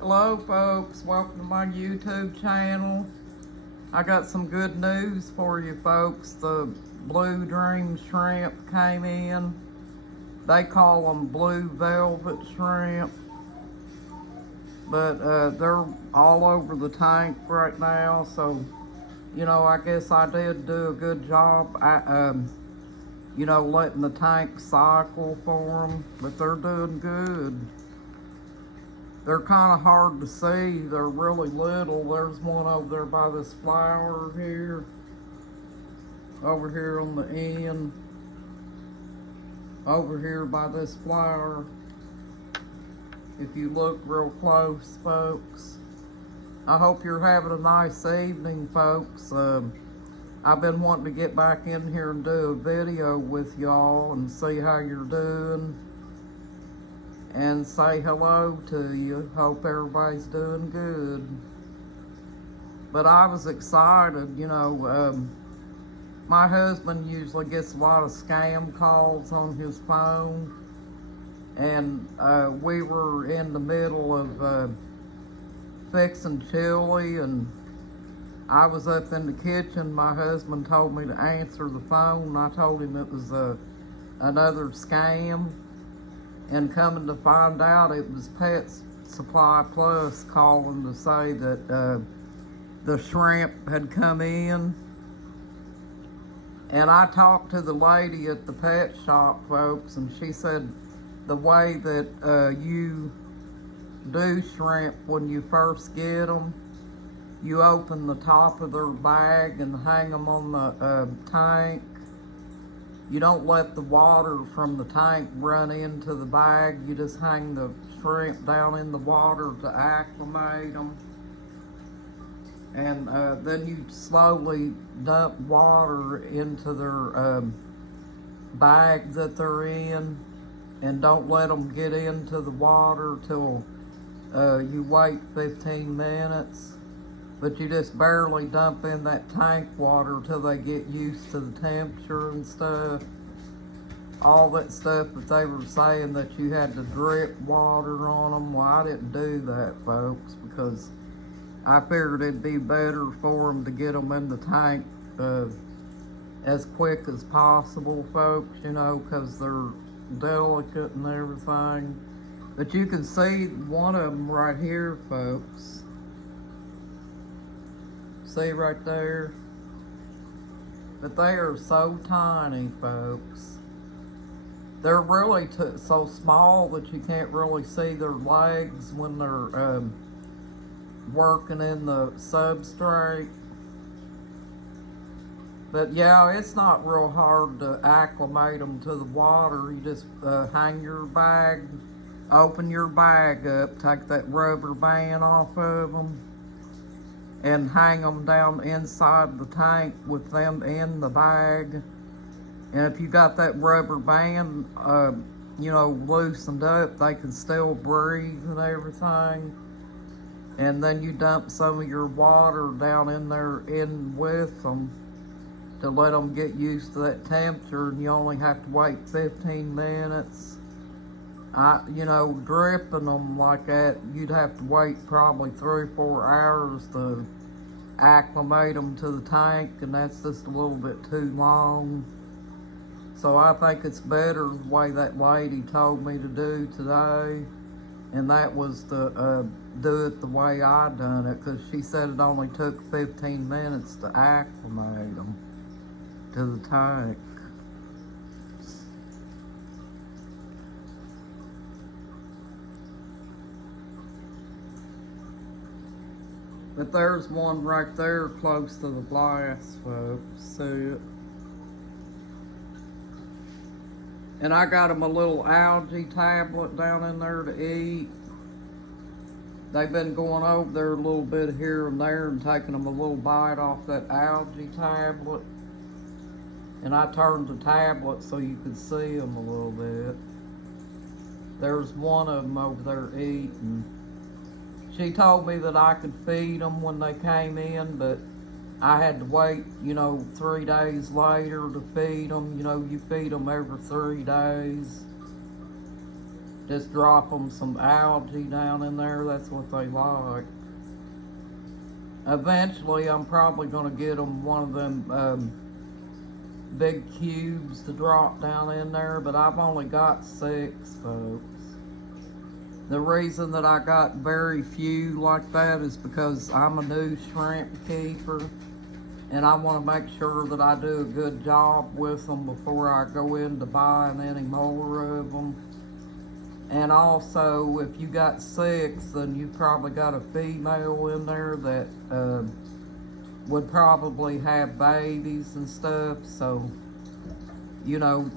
Hello folks, welcome to my YouTube channel. I got some good news for you folks. The Blue Dream shrimp came in. They call them blue velvet shrimp. But they're all over the tank right now. So, I guess I did do a good job, letting the tank cycle for them. But they're doing good. They're kind of hard to see. They're really little. There's one over there by this flower here. Over here on the end. Over here by this flower. If you look real close, folks. I hope you're having a nice evening, folks. I've been wanting to get back in here and do a video with y'all and see how you're doing. And say hello to you. Hope everybody's doing good. But I was excited, my husband usually gets a lot of scam calls on his phone. And we were in the middle of fixing chili, and I was up in the kitchen. My husband told me to answer the phone. I told him it was another scam. And coming to find out, it was Pet Supply Plus calling to say that the shrimp had come in. And I talked to the lady at the pet shop, folks, and she said the way that you do shrimp when you first get them, you open the top of their bag and hang them on the tank. You don't let the water from the tank run into the bag. You just hang the shrimp down in the water to acclimate them. And then you slowly dump water into their bag that they're in. And don't let them get into the water till you wait 15 minutes. But you just barely dump in that tank water till they get used to the temperature and stuff. All that stuff that they were saying that you had to drip water on them. Well, I didn't do that, folks, because I figured it'd be better for them to get them in the tank as quick as possible, folks, because they're delicate and everything. But you can see one of them right here, folks. See right there? But they are so tiny, folks. They're really so small that you can't really see their legs when they're working in the substrate. But yeah, it's not real hard to acclimate them to the water. You just hang your bag, open your bag up, take that rubber band off of them, and hang them down inside the tank with them in the bag. And if you got that rubber band, loosened up, they can still breathe and everything. And then you dump some of your water down in there in with them to let them get used to that temperature, and you only have to wait 15 minutes. Dripping them like that, you'd have to wait probably 3 or 4 hours to acclimate them to the tank, and that's just a little bit too long. So I think it's better the way that lady told me to do today, and that was to do it the way I done it, because she said it only took 15 minutes to acclimate them to the tank. But there's one right there close to the glass, folks. See it? And I got them a little algae tablet down in there to eat. They've been going over there a little bit here and there and taking them a little bite off that algae tablet. And I turned the tablet so you could see them a little bit. There's one of them over there eating. She told me that I could feed them when they came in, but I had to wait, 3 days later to feed them. You feed them every 3 days. Just drop them some algae down in there. That's what they like. Eventually, I'm probably going to get them one of them big cubes to drop down in there, but I've only got 6, folks. The reason that I got very few like that is because I'm a new shrimp keeper, and I want to make sure that I do a good job with them before I go into buying any more of them. And also, if you got 6, then you probably got a female in there that would probably have babies and stuff. So, you know,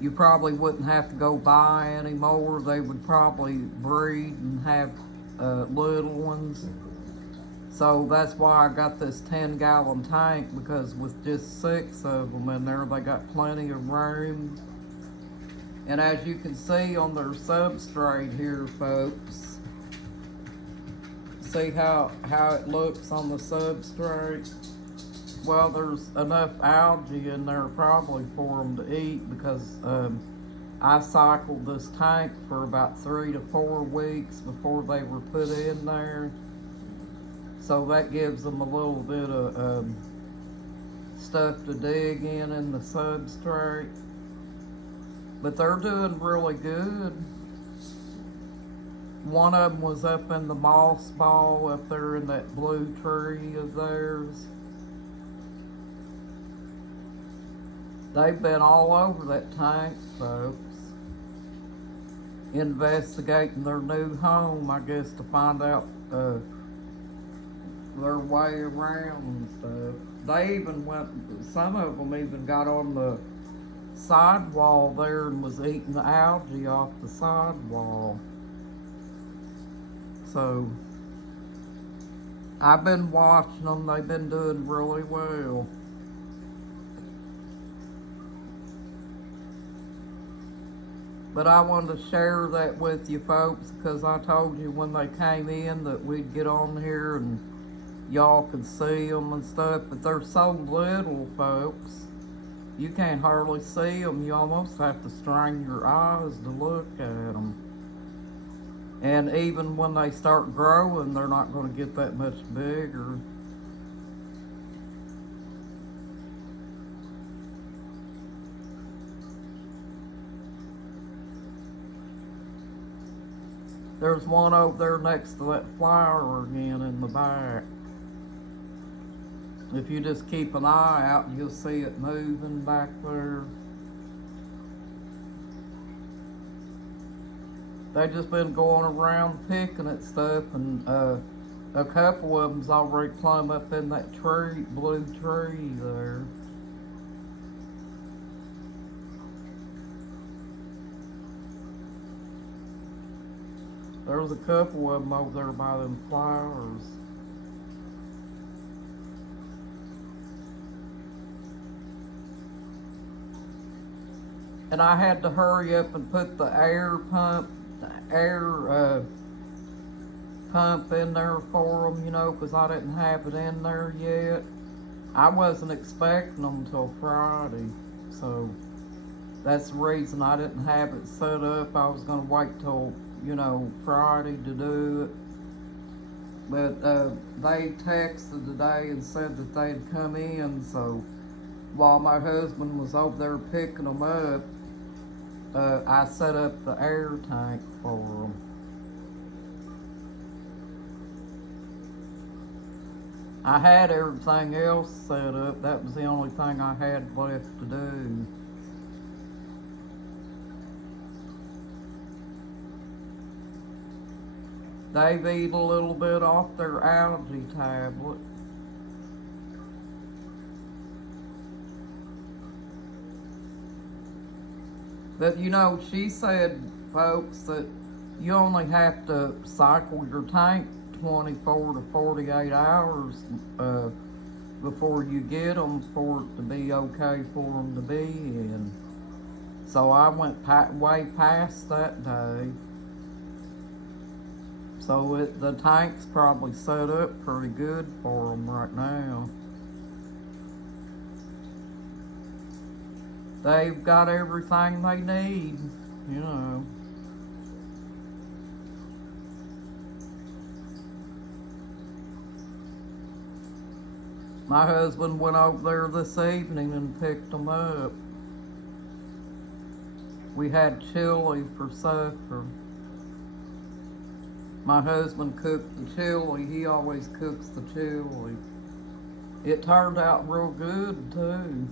you probably wouldn't have to go buy any more. They would probably breed and have little ones. So that's why I got this 10-gallon tank, because with just 6 of them in there, they got plenty of room. And as you can see on their substrate here, folks, see how it looks on the substrate? Well, there's enough algae in there probably for them to eat, because I cycled this tank for about 3 to 4 weeks before they were put in there. So that gives them a little bit of stuff to dig in the substrate. But they're doing really good. One of them was up in the moss ball up there in that blue tree of theirs. They've been all over that tank, folks, investigating their new home, I guess, to find out their way around and stuff. They even went, some of them even got on the sidewall there and was eating the algae off the sidewall. So I've been watching them. They've been doing really well. But I wanted to share that with you folks, because I told you when they came in that we'd get on here and y'all could see them and stuff, but they're so little, folks. You can't hardly see them. You almost have to strain your eyes to look at them. And even when they start growing, they're not going to get that much bigger. There's one over there next to that flower again in the back. If you just keep an eye out, you'll see it moving back there. They just been going around picking at stuff, and a couple of them's already climbed up in that tree, blue tree there. There's a couple of them over there by them flowers. And I had to hurry up and put the air pump in there for them, you know, because I didn't have it in there yet. I wasn't expecting them till Friday, so that's the reason I didn't have it set up. I was going to wait till, you know, Friday to do it. But they texted today and said that they'd come in, so while my husband was over there picking them up, I set up the air tank for them. I had everything else set up. That was the only thing I had left to do. They've eaten a little bit off their algae tablet. But you know, she said, folks, that you only have to cycle your tank 24 to 48 hours before you get them for it to be okay for them to be in. So I went way past that day. So the tank's probably set up pretty good for them right now. They've got everything they need. you know. My husband went over there this evening and picked them up. We had chili for supper. My husband cooked the chili. He always cooks the chili. It turned out real good too.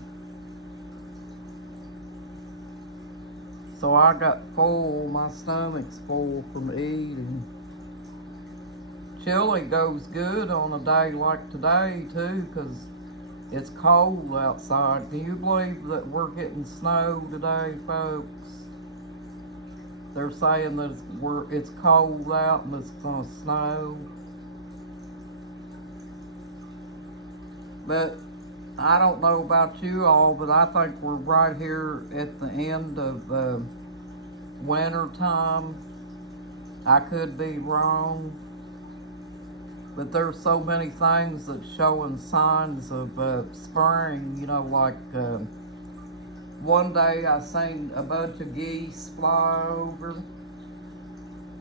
So I got full, my stomach's full from eating. Chili goes good on a day like today too, 'cause it's cold outside. Can you believe that we're getting snow today, folks? They're saying that it's cold out and it's gonna snow. But I don't know about you all, but I think we're right here at the end of winter time. I could be wrong, but there's so many things that's showing signs of spring. You know, like one day I seen a bunch of geese fly over,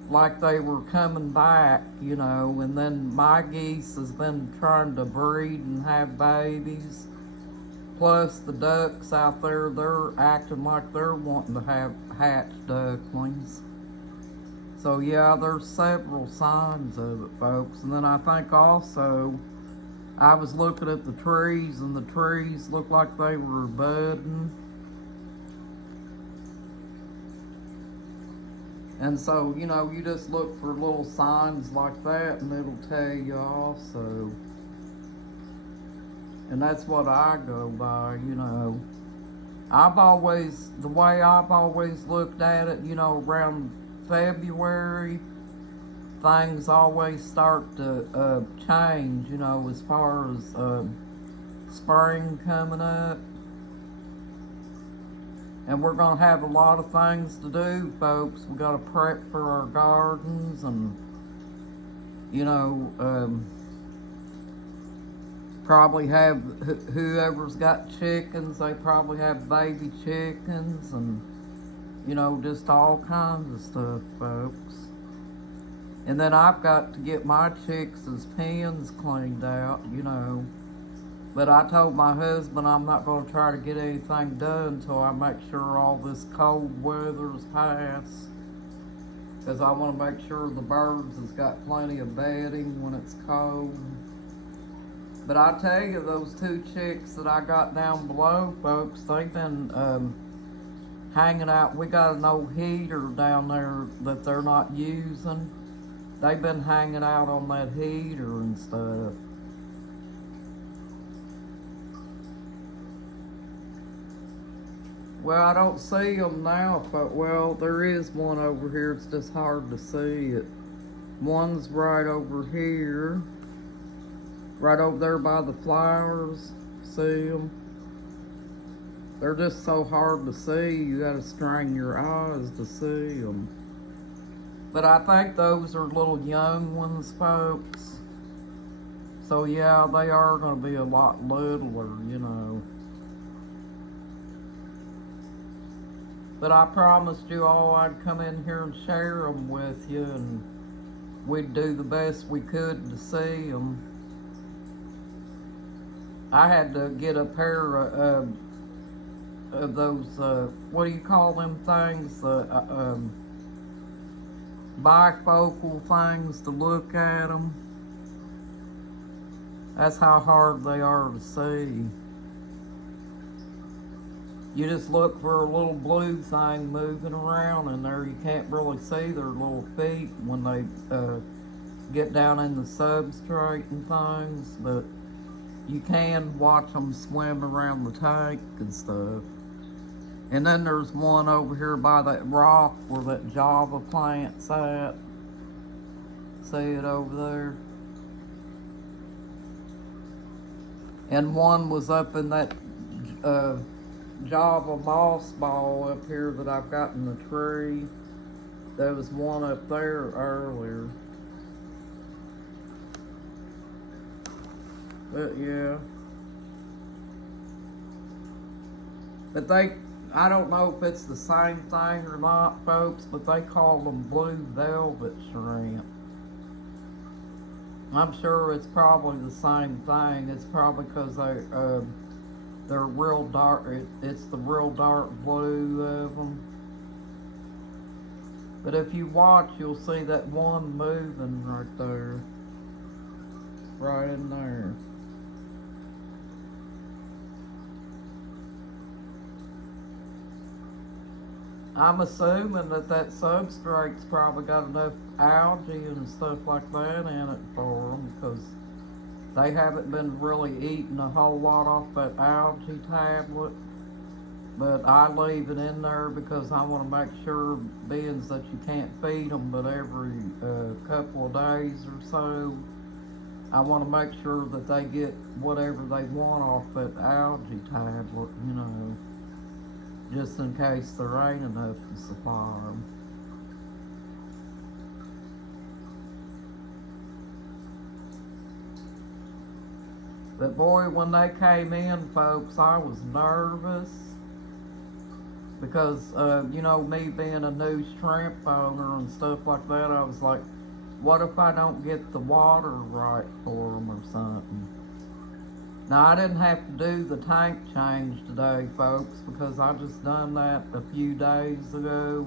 like they were coming back, you know, and then my geese has been trying to breed and have babies. Plus the ducks out there, they're acting like they're wanting to have hatched ducklings. So yeah, there's several signs of it, folks. And then I think also, I was looking at the trees and the trees looked like they were budding. And so, you know, you just look for little signs like that and it'll tell you also. And that's what I go by, you know. The way I've always looked at it, you know, around February, things always start to change, you know, as far as spring coming up. And we're going to have a lot of things to do, folks. We got to prep for our gardens and, you know, probably have, whoever's got chickens, they probably have baby chickens and, you know, just all kinds of stuff, folks. And then I've got to get my chicks' pens cleaned out, you know. But I told my husband I'm not going to try to get anything done until I make sure all this cold weather is past. Because I want to make sure the birds has got plenty of bedding when it's cold. But I tell you, those two chicks that I got down below, folks, they've been hanging out. We got an old heater down there that they're not using. They've been hanging out on that heater and stuff. Well, I don't see them now, but well, there is one over here. It's just hard to see it. One's right over here. Right over there by the flowers. See them? They're just so hard to see. You gotta strain your eyes to see them. But I think those are little young ones, folks. So yeah, they are gonna be a lot littler, you know. But I promised you all I'd come in here and share them with you, and we'd do the best we could to see them. I had to get a pair of those, what do you call them things? Bifocal things to look at them. That's how hard they are to see. You just look for a little blue thing moving around in there. You can't really see their little feet when they get down in the substrate and things, but you can watch them swim around the tank and stuff. And then there's one over here by that rock where that Java plant's at. See it over there? And one was up in that Java moss ball up here that I've got in the tree. There was one up there earlier. But yeah. But I don't know if it's the same thing or not, folks, but they call them blue velvet shrimp. I'm sure it's probably the same thing. It's probably because they're real dark. It's the real dark blue of them. But if you watch, you'll see that one moving right there. Right in there. I'm assuming that substrate's probably got enough algae and stuff like that in it for them, because they haven't been really eating a whole lot off that algae tablet. But I leave it in there because I want to make sure, being that you can't feed them but every couple of days or so, I want to make sure that they get whatever they want off that algae tablet, you know, just in case there ain't enough to supply them. But boy, when they came in, folks, I was nervous. Because, you know, me being a new shrimp owner and stuff like that, I was like, what if I don't get the water right for them or something? Now, I didn't have to do the tank change today, folks, because I just done that a few days ago.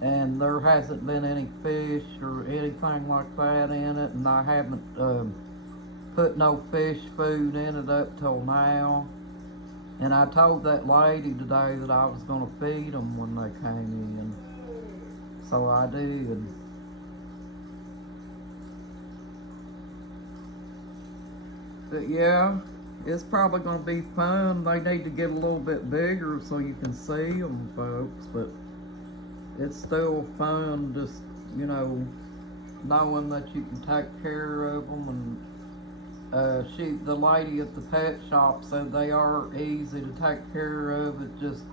And there hasn't been any fish or anything like that in it, and I haven't put no fish food in it up till now. And I told that lady today that I was going to feed them when they came in. So I did. But yeah, it's probably going to be fun. They need to get a little bit bigger so you can see them, folks. But it's still fun just, you know, knowing that you can take care of them. And the lady at the pet shop said they are easy to take care of. It just,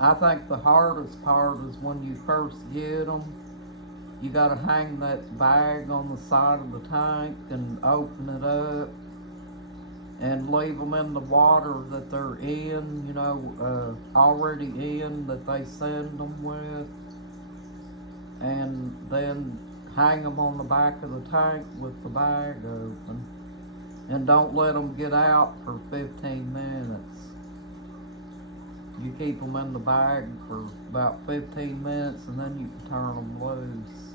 I think the hardest part is when you first get them. You got to hang that bag on the side of the tank and open it up and leave them in the water that they're in, you know, already in, that they send them with, and then hang them on the back of the tank with the bag open, and don't let them get out for 15 minutes. You keep them in the bag for about 15 minutes, and then you can turn them loose.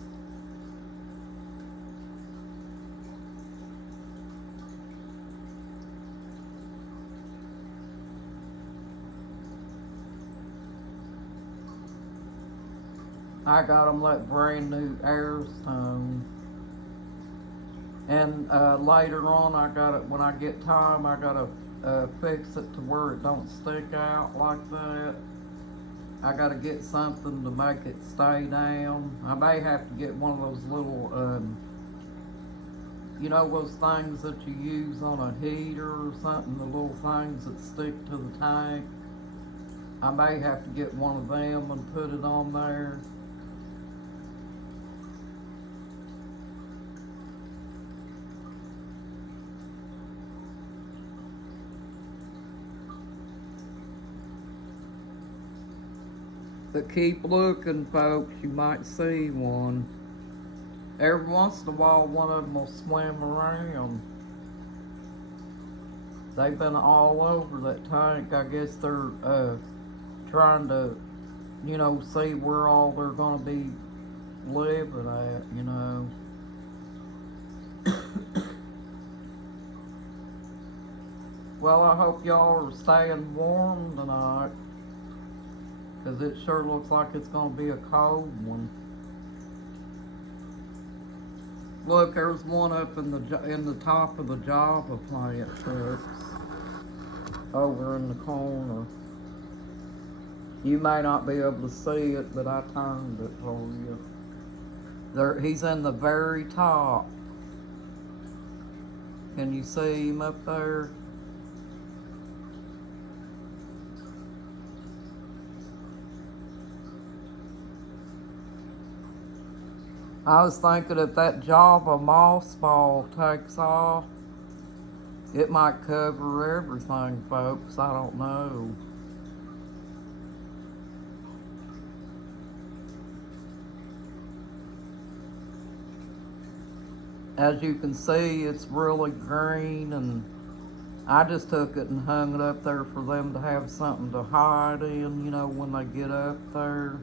I got them that brand new Airstone. And later on, I got it, when I get time, I gotta fix it to where it don't stick out like that. I gotta get something to make it stay down. I may have to get one of those little, you know, those things that you use on a heater or something, the little things that stick to the tank. I may have to get one of them and put it on there. But keep looking, folks, you might see one. Every once in a while, one of them will swim around. They've been all over that tank. I guess they're trying to, you know, see where all they're going to be living at, you know. Well, I hope y'all are staying warm tonight, because it sure looks like it's going to be a cold one. Look, there's one up in the top of the Java plant, folks, over in the corner. You may not be able to see it, but I turned it for you. There, he's in the very top. Can you see him up there? I was thinking if that Java moss ball takes off, it might cover everything, folks. I don't know. as you can see, it's really green, and I just took it and hung it up there for them to have something to hide in, you know, when they get up there.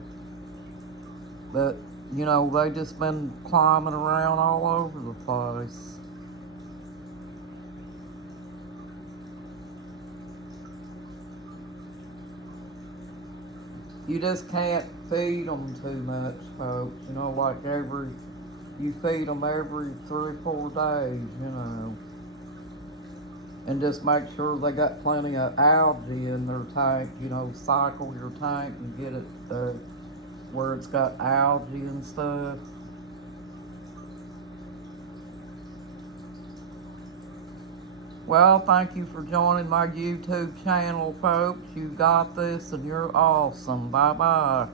But, you know, they just been climbing around all over the place. You just can't feed them too much, folks. You know, like you feed them every 3 or 4 days, you know. And just make sure they got plenty of algae in their tank. You know, cycle your tank and get it where it's got algae and stuff. Well, thank you for joining my YouTube channel, folks. You got this and you're awesome. Bye-bye.